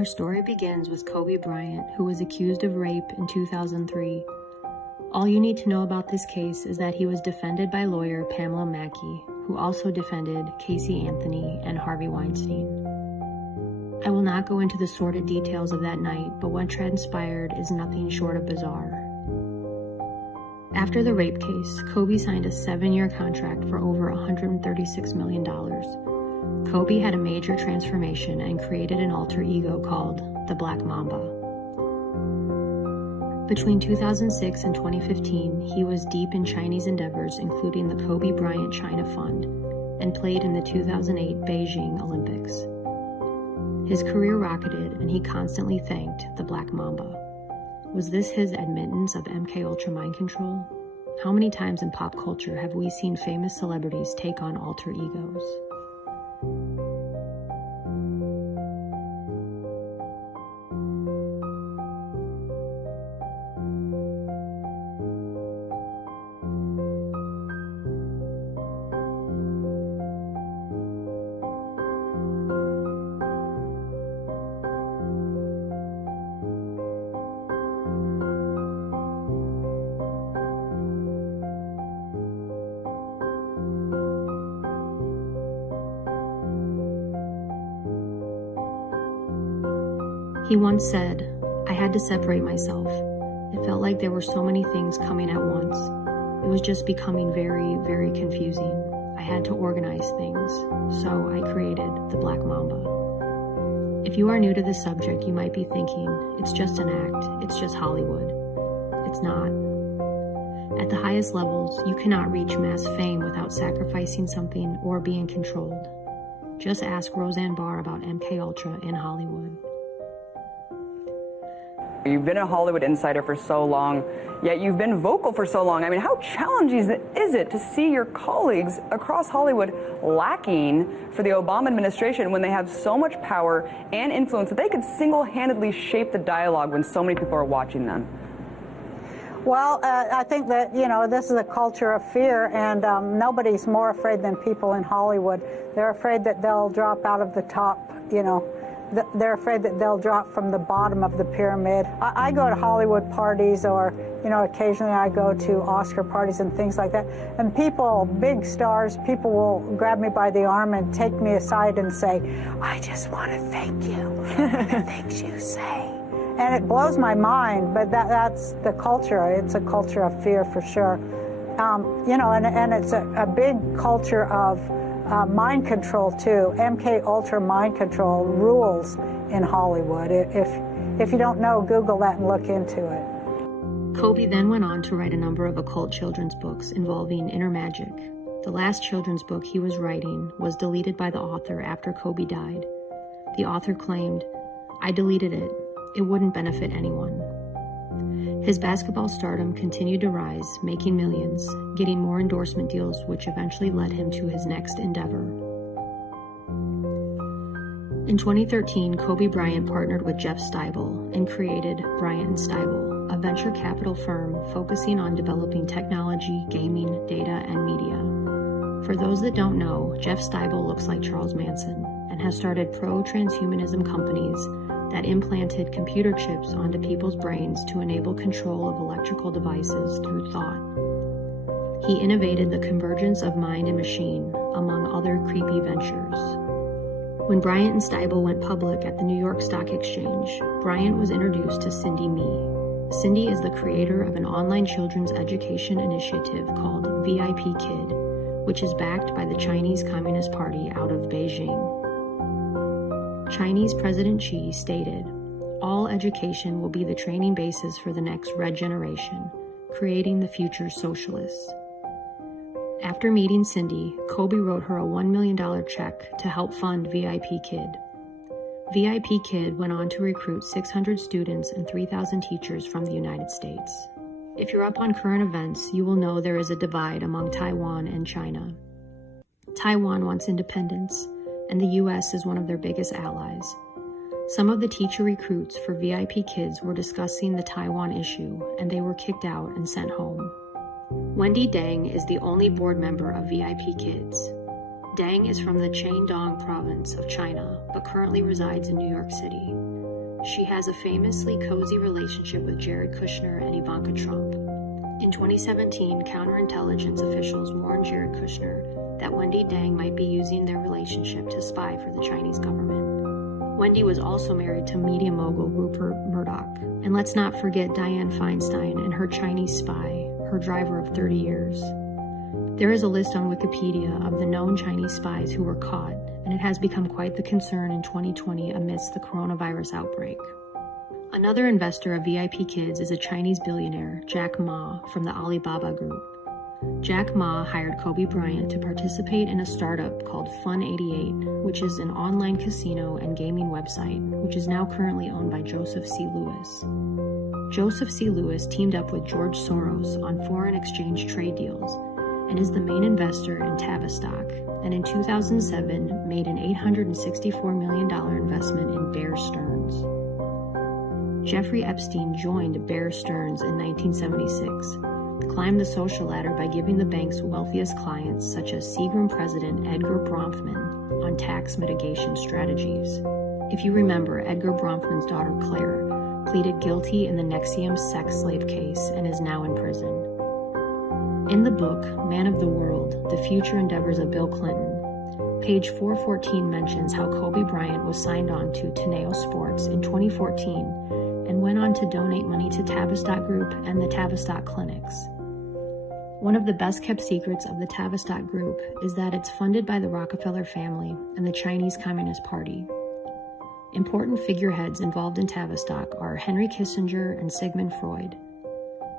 Our story begins with Kobe Bryant, who was accused of rape in 2003. All you need to know about this case is that he was defended by lawyer Pamela Mackey, who also defended Casey Anthony and Harvey Weinstein. I will not go into the sordid details of that night, but what transpired is nothing short of bizarre. After the rape case, Kobe signed a 7-year contract for over $136 million. Kobe had a major transformation and created an alter ego called the Black Mamba. Between 2006 and 2015, he was deep in Chinese endeavors, including the Kobe Bryant China Fund, and played in the 2008 Beijing Olympics. His career rocketed, and he constantly thanked the Black Mamba. Was this his admittance of MKUltra mind control? How many times in pop culture have we seen famous celebrities take on alter egos? He once said, "I had to separate myself. It felt like there were so many things coming at once. It was just becoming very, very confusing. I had to organize things, so I created the Black Mamba." If you are new to this subject, you might be thinking, it's just an act, it's just Hollywood. It's not. At the highest levels, you cannot reach mass fame without sacrificing something or being controlled. Just ask Roseanne Barr about MKUltra in Hollywood. You've been a Hollywood insider for so long, yet you've been vocal for so long. I mean, how challenging is it to see your colleagues across Hollywood lacking for the Obama administration when they have so much power and influence that they could single-handedly shape the dialogue when so many people are watching them? Well, I think that, this is a culture of fear, and nobody's more afraid than people in Hollywood. They're afraid that they'll drop out of the top, They're afraid that they'll drop from the bottom of the pyramid. I go to Hollywood parties, or, occasionally I go to Oscar parties and things like that. And people, big stars, people will grab me by the arm and take me aside and say, "I just want to thank you for the things you say." And it blows my mind, but that's the culture. It's a culture of fear for sure. And it's a big culture of mind control too. MKUltra mind control rules in Hollywood. If you don't know, Google that and look into it. Kobe then went on to write a number of occult children's books involving inner magic. The last children's book he was writing was deleted by the author after Kobe died. The author claimed, "I deleted it. It wouldn't benefit anyone." His basketball stardom continued to rise, making millions, getting more endorsement deals, which eventually led him to his next endeavor. In 2013, Kobe Bryant partnered with Jeff Steibel and created Bryant & Steibel, a venture capital firm focusing on developing technology, gaming, data, and media. For those that don't know, Jeff Steibel looks like Charles Manson and has started pro-transhumanism companies that implanted computer chips onto people's brains to enable control of electrical devices through thought. He innovated the convergence of mind and machine, among other creepy ventures. When Bryant & Steibel went public at the New York Stock Exchange, Bryant was introduced to Cindy Me. Cindy is the creator of an online children's education initiative called VIP Kid, which is backed by the Chinese Communist Party out of Beijing. Chinese President Xi stated, "All education will be the training basis for the next Red generation, creating the future socialists." After meeting Cindy, Kobe wrote her a $1 million check to help fund VIP Kid. VIP Kid went on to recruit 600 students and 3,000 teachers from the United States. If you're up on current events, you will know there is a divide among Taiwan and China. Taiwan wants independence, and the U.S. is one of their biggest allies. Some of the teacher recruits for VIP Kids were discussing the Taiwan issue, and they were kicked out and sent home. Wendy Deng is the only board member of VIP Kids. Deng is from the Shandong province of China, but currently resides in New York City. She has a famously cozy relationship with Jared Kushner and Ivanka Trump. In 2017, counterintelligence officials warned Jared Kushner that Wendi Deng might be using their relationship to spy for the Chinese government. Wendi was also married to media mogul Rupert Murdoch. And let's not forget Dianne Feinstein and her Chinese spy, her driver of 30 years. There is a list on Wikipedia of the known Chinese spies who were caught, and it has become quite the concern in 2020 amidst the coronavirus outbreak. Another investor of VIP Kids is a Chinese billionaire, Jack Ma, from the Alibaba Group. Jack Ma hired Kobe Bryant to participate in a startup called Fun88, which is an online casino and gaming website, which is now currently owned by Joseph C. Lewis. Joseph C. Lewis teamed up with George Soros on foreign exchange trade deals and is the main investor in Tavistock, and in 2007 made an $864 million investment in Bear Stearns. Jeffrey Epstein joined Bear Stearns in 1976, climbed the social ladder by giving the bank's wealthiest clients, such as Seagram president Edgar Bronfman, on tax mitigation strategies. If you remember, Edgar Bronfman's daughter Claire pleaded guilty in the NXIVM sex slave case and is now in prison. In the book, Man of the World, The Future Endeavors of Bill Clinton, page 414 mentions how Kobe Bryant was signed on to Teneo Sports in 2014 and went on to donate money to Tavistock Group and the Tavistock Clinics. One of the best-kept secrets of the Tavistock Group is that it's funded by the Rockefeller family and the Chinese Communist Party. Important figureheads involved in Tavistock are Henry Kissinger and Sigmund Freud.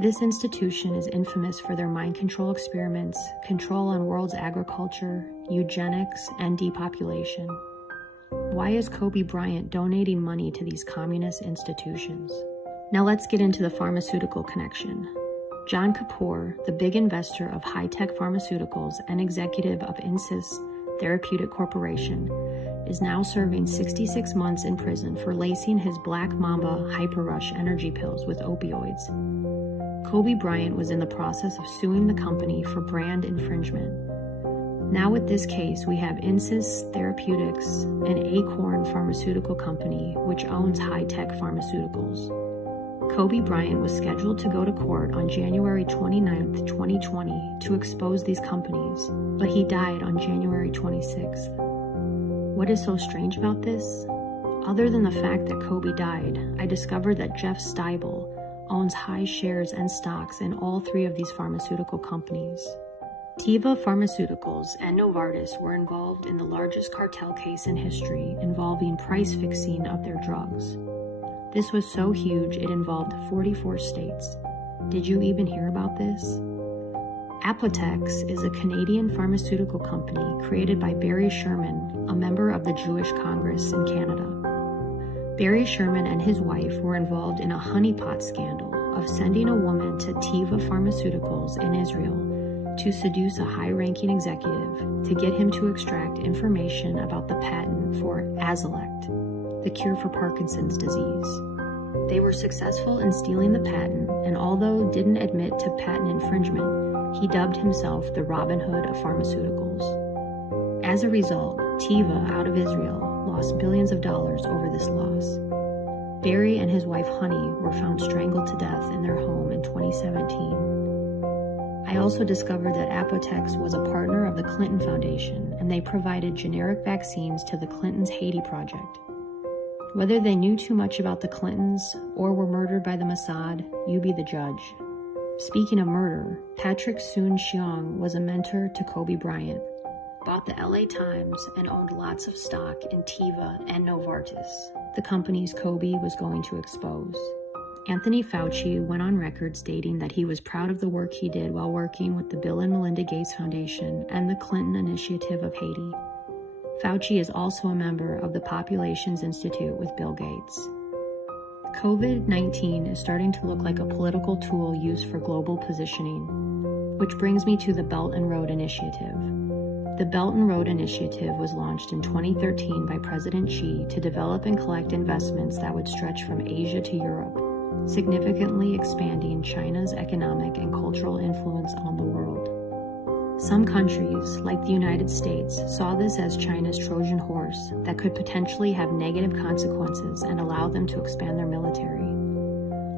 This institution is infamous for their mind control experiments, control on world's agriculture, eugenics, and depopulation. Why is Kobe Bryant donating money to these communist institutions? Now let's get into the pharmaceutical connection. John Kapoor, the big investor of high-tech pharmaceuticals and executive of Insys Therapeutic Corporation, is now serving 66 months in prison for lacing his Black Mamba Hyperrush energy pills with opioids. Kobe Bryant was in the process of suing the company for brand infringement. Now with this case, we have Insys Therapeutics, an Acorn pharmaceutical company which owns high-tech pharmaceuticals. Kobe Bryant was scheduled to go to court on January 29, 2020 to expose these companies, but he died on January 26th. What is so strange about this? Other than the fact that Kobe died, I discovered that Jeff Steibel owns high shares and stocks in all three of these pharmaceutical companies. Teva Pharmaceuticals and Novartis were involved in the largest cartel case in history involving price fixing of their drugs. This was so huge it involved 44 states. Did you even hear about this? Apotex is a Canadian pharmaceutical company created by Barry Sherman, a member of the Jewish Congress in Canada. Barry Sherman and his wife were involved in a honeypot scandal of sending a woman to Teva Pharmaceuticals in Israel to seduce a high-ranking executive to get him to extract information about the patent for Azilect, the cure for Parkinson's disease. They were successful in stealing the patent, and although didn't admit to patent infringement, he dubbed himself the Robin Hood of pharmaceuticals. As a result, Teva, out of Israel, lost billions of dollars over this loss. Barry and his wife Honey were found strangled to death in their home in 2017. I also discovered that Apotex was a partner of the Clinton Foundation, and they provided generic vaccines to the Clintons' Haiti project. Whether they knew too much about the Clintons or were murdered by the Mossad, you be the judge. Speaking of murder, Patrick Soon-Shiong was a mentor to Kobe Bryant, bought the LA Times, and owned lots of stock in Teva and Novartis, the companies Kobe was going to expose. Anthony Fauci went on record stating that he was proud of the work he did while working with the Bill and Melinda Gates Foundation and the Clinton Initiative of Haiti. Fauci is also a member of the Populations Institute with Bill Gates. COVID-19 is starting to look like a political tool used for global positioning, which brings me to the Belt and Road Initiative. The Belt and Road Initiative was launched in 2013 by President Xi to develop and collect investments that would stretch from Asia to Europe, significantly expanding China's economic and cultural influence on the world. Some countries, like the United States, saw this as China's Trojan horse that could potentially have negative consequences and allow them to expand their military.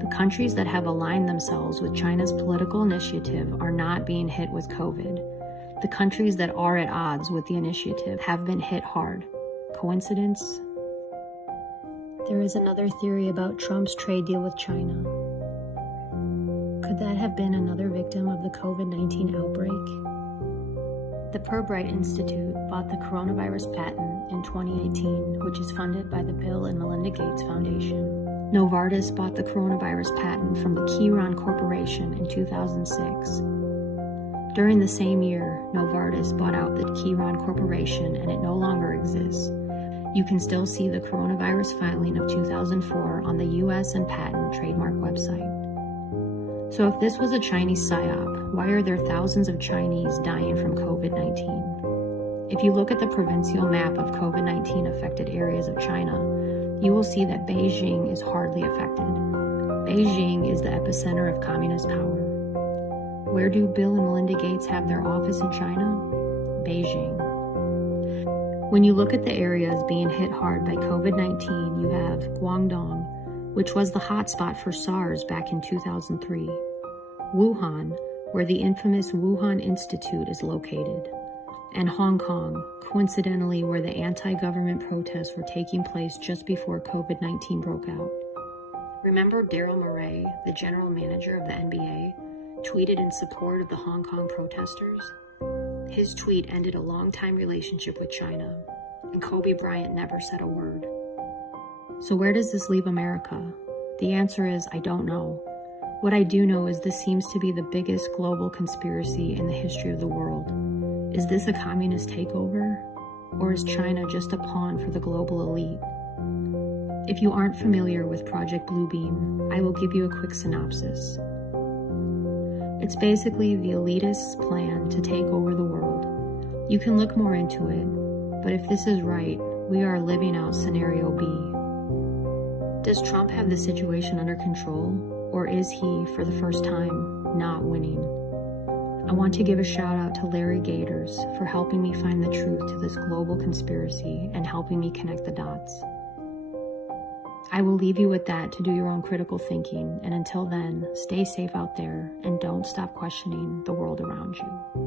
The countries that have aligned themselves with China's political initiative are not being hit with COVID. The countries that are at odds with the initiative have been hit hard. Coincidence? There is another theory about Trump's trade deal with China. Could that have been another victim of the COVID-19 outbreak? The Pirbright Institute bought the coronavirus patent in 2018, which is funded by the Bill and Melinda Gates Foundation. Novartis bought the coronavirus patent from the Chiron Corporation in 2006. During the same year, Novartis bought out the Chiron Corporation and it no longer exists. You can still see the coronavirus filing of 2004 on the US and Patent Trademark website. So if this was a Chinese psyop, why are there thousands of Chinese dying from COVID-19? If you look at the provincial map of COVID-19 affected areas of China, you will see that Beijing is hardly affected. Beijing is the epicenter of communist power. Where do Bill and Melinda Gates have their office in China? Beijing. When you look at the areas being hit hard by COVID-19, you have Guangdong, which was the hotspot for SARS back in 2003. Wuhan, where the infamous Wuhan Institute is located. And Hong Kong, coincidentally where the anti-government protests were taking place just before COVID-19 broke out. Remember Daryl Morey, the general manager of the NBA, tweeted in support of the Hong Kong protesters? His tweet ended a long-time relationship with China, and Kobe Bryant never said a word. So where does this leave America? The answer is, I don't know. What I do know is this seems to be the biggest global conspiracy in the history of the world. Is this a communist takeover? Or is China just a pawn for the global elite? If you aren't familiar with Project Bluebeam, I will give you a quick synopsis. It's basically the elitists' plan to take over the world. You can look more into it, but if this is right, we are living out scenario B. Does Trump have the situation under control, or is he, for the first time, not winning? I want to give a shout out to Larry Gators for helping me find the truth to this global conspiracy and helping me connect the dots. I will leave you with that to do your own critical thinking, and until then, stay safe out there and don't stop questioning the world around you.